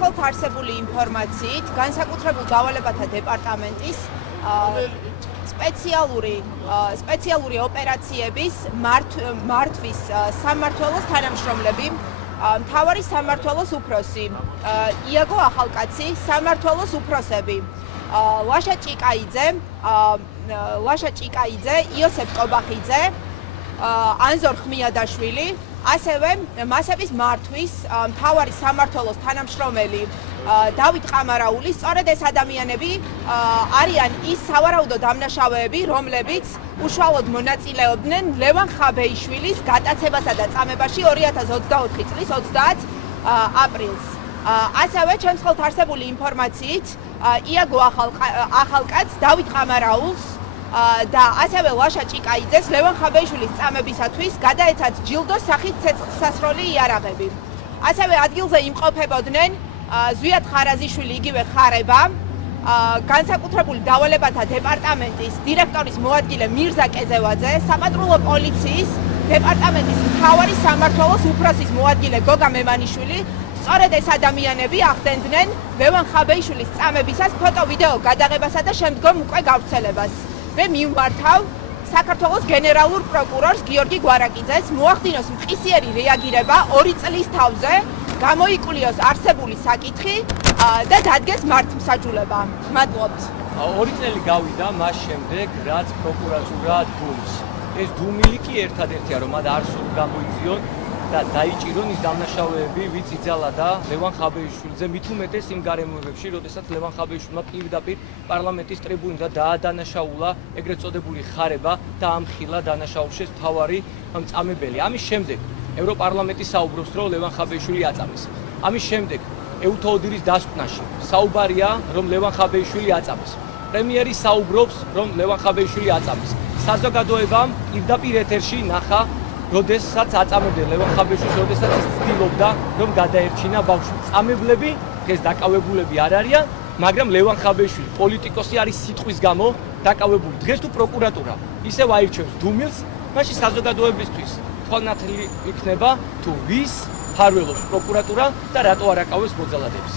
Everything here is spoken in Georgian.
ხელთ არსებული ინფორმაციით, განსაკუთრებულ დავალებათა დეპარტამენტის სპეციალური ოპერაციების მართვის სამმართველოს თანამშრომლები, მთავარი სამმართველოს უფროსი, იაგო ახალკაცი, სამმართველოს უფროსები, ლაშა ჭიკაიძე, იოსებ კობახიძე, ანზორ ხმიადაშვილი, ასევე მასების მართვის მთავარი სამმართველოს თანამშრომელი დავით ყამარაული, სწორედ ეს ადამიანები არიან ის სავარაუდო დამნაშავეები, რომლებიც უშუალოდ მონაწილეობდნენ ლევან ხაბეიშვილის გატაცებასა და წამებაში 2024 წლის 30 აპრილს. ასევე ჩემს ხელთ არსებული ინფორმაციით, იაგო ახალკაცს, დავით ყამარაულს და ასევე ლაშა ჭიკაიძეს ლევან ხაბეიშვილის წამებისათვის გადაეცათ ჯილდოს სახით ცეცხლსასროლი იარაღები. ასევე ადგილზე იმყოფებოდნენ ზვიად ხარაზიშვილი, იგივე ხარება, განსაკუთრებული დავალებათა დეპარტამენტის დირექტორის მოადგილე მირზა კეზევაძე, საპატრულო პოლიციის დეპარტამენტის მთავარი სამმართველოს უფროსის მოადგილე გოგა მემანიშვილი. სწორედ ეს ადამიანები ახდენდნენ ლევან ხაბეიშვილის წამებისას ფოტო-ვიდეო გადაღებასა და შემდგომ უკვე გავრცელებას. მე მივმართავ საქართველოს გენერალურ პროკურორს გიორგი გვარაკიძეს მოახდინოს მყისიერი რეაგირება 2 წლის თავზე, გამოიკულიოს არსებული საკითხი და დადგეს მართლმსაჯულება. მადლობთ. 2 წელი გავიდა მას შემდეგ, რაც პროკურატურა დუმს. ეს დუმილი კი ერთადერთია, რომ მათ არ სურთ გამოიძიონ და დაიჭირონ ის დამნაშავეები, ვინც იძალა ლევან ხაბეიშვილზე, მით უმეტეს იმ გარემოებებში, როდესაც ლევან ხაბეიშვილმა პირდაპირ პარლამენტის ტრიბუნიდან დაადანაშაულა ეგრეთ წოდებული ხარება და ამხილა დანაშაულში მთავარი წამებელი. ამის შემდეგ ევროპარლამენტი საუბრობს, რომ ლევან ხაბეიშვილი აწამეს. ამის შემდეგ ეუთოოდირის დასკვნაში საუბარია, რომ ლევან ხაბეიშვილი აწამეს. პრემიერი საუბრობს, რომ ლევან ხაბეიშვილი აწამეს. საზოგადოებამ პირდაპირ ეთერში ნახა, როდესაც აწამებდნენ ლევან ხაბეიშვილს, როდესაც ის ცდილობდა, რომ გადაერჩინა ბავშვი. წამებლები დღეს დაკავებულები არ არიან, მაგრამ ლევან ხაბეიშვილი პოლიტიკოსი არის სიტყვის გამო დაკავებული. დღეს თუ პროკურატურა ისევ აირჩევს დუმილს, მაშინ საზოგადოებისთვის ხონათლი იქნება თუ ვის ფარველობს პროკურატურა და რატო არ აკავებს მოძალადეებს.